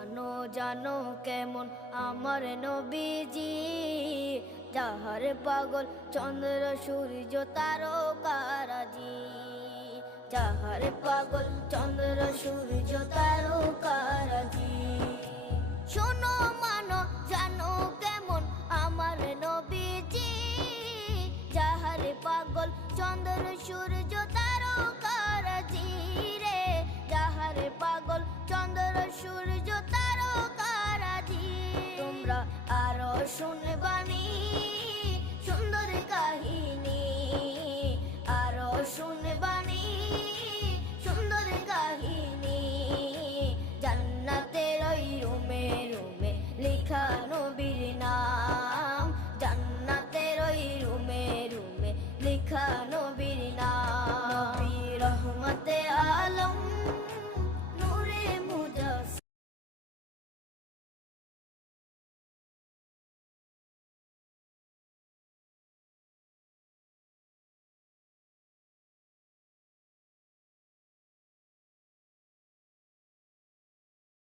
জানো জানো কেমন আমার নবীজি, যাহার পাগল চন্দ্র সূর্য তারকারাজি। যাহার পাগল চন্দ্র সূর্য তারকারাজি। শোনো মানো জানো কেমন আমার নবীজি, যাহার পাগল চন্দ্র সূর্য তারকারাজি রে। যাহার পাগল চন্দ্র সূর্য তারকারাজি। তোমরা আরো শুনে